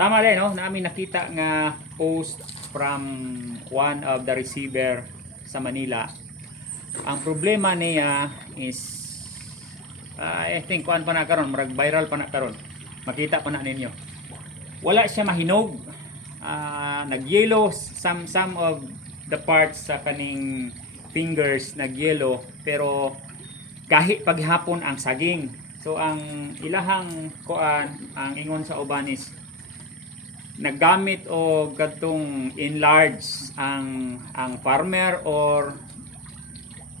Tama rin, no? Namin nakita nga post from one of the receiver sa Manila. Ang problema niya is I think kuan pa na karon, marag viral pa na karon. Makita pa na ninyo. Wala siya mahinog. Nag-yellow some of the parts sa kaning fingers nag-yellow, pero kahit paghapon ang saging. So ang ilahang kuan, ang ingon sa uban is naggamit og kadtong enlarge ang farmer, or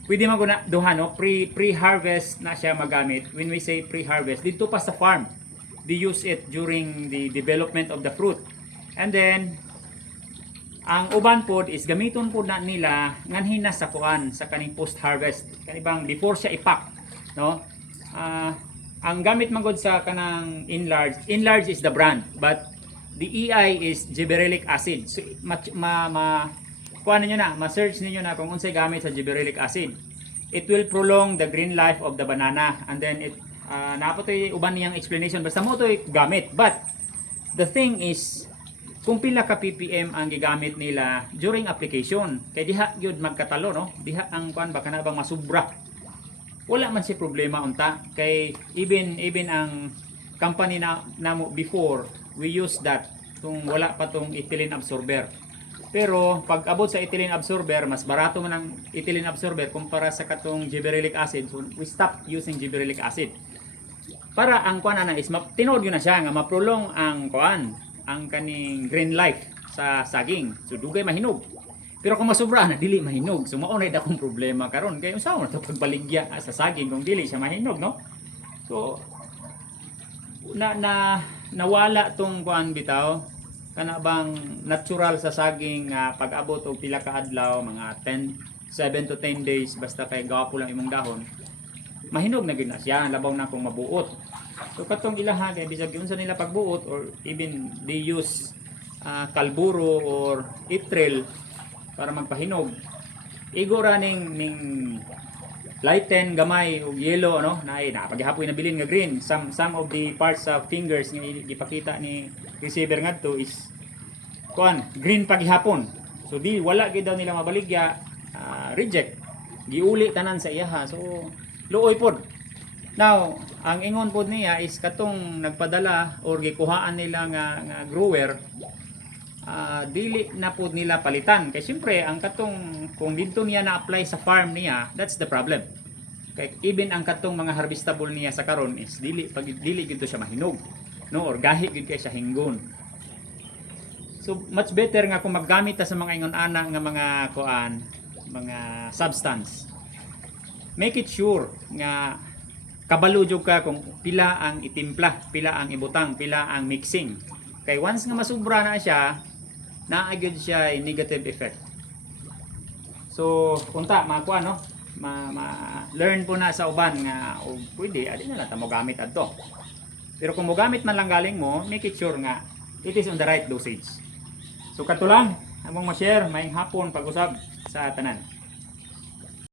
pwede man guna duha, no, pre-harvest na siya magamit. When we say pre-harvest, dito pa sa farm they use it during the development of the fruit, and then ang uban pod is gamiton pod na nila nganhin na sa kuan sa kaning post-harvest, kanibang before siya ipack, no. Ang gamit man gud sa kanang enlarge is the brand, but the EI is gibberellic acid. So kuan niyo na, ma-search niyo na kung unsay gamit sa gibberellic acid. It will prolong the green life of the banana, and then it napotoy uban niyang explanation, basta mo toy gamit. But the thing is, kung pila ka ppm ang gigamit nila during application, kay diha gyud magkatalo, no, diha ang kuan baka na bang masubra. Wala man si problema unta, kay even ang company na namo before, we use that kung wala pa tong ethylene absorber. Pero pag abot sa ethylene absorber, mas barato man ang ethylene absorber kumpara sa katong gibberellic acid. So we stop using gibberellic acid. Para ang kuan ana is tinuod yun na siya nga maprolong ang kuan, ang kaning green life sa saging. So dugay mahinog. Pero kung masobra na dili mahinog. So mao na akong problema karon, kay unsa man to pagbaligya sa saging kung dili siya mahinog, no? So nawala tong kuan bitaw, kana bang natural sa saging pag-abot og pila ka adlaw, mga 7 to 10 days, basta kay gawapo lang imong dahon, mahinog na gyud na siya, labaw na kung mabuot. So katong ilaha kay bisag unsa nila pagbuot, or even they use kalburo or itril para magpahinog, igora ning lighten gamay og yellow, ano, na pagihapoy na bilin nga green. Some of the parts of fingers nga gipakita ni receiver ngadto is kuan green pagihapon. So di wala gid daw nila mabaligya, reject, giuli tanan sa iyaha. So luoy pod. Now ang ingon pod niya is katong nagpadala or gikuhaan nila nga grower, dili na pod nila palitan, kay siyempre ang katong kung dito niya na-apply sa farm niya, that's the problem. Kay even ang katong mga harvestable niya sa karon is dili gid siya mahinog, no, or gahi gid kay siya hinggon. So much better nga kung maggamit ta sa mga ingon ana nga mga kuan, mga substance, make it sure nga kabalo jud ka kung pila ang itimpla, pila ang ibutang, pila ang mixing. Kay once nga masubra na siya, naagad siya negative effect. So unta makuha, no, learn po na sa uban nga pwede adi na lang ta mo gamit adto. Pero kung mo gamit man lang galing mo, make it sure nga it is on the right dosage. So kato lang among ma-share maayong hapon pag-usab sa tanan.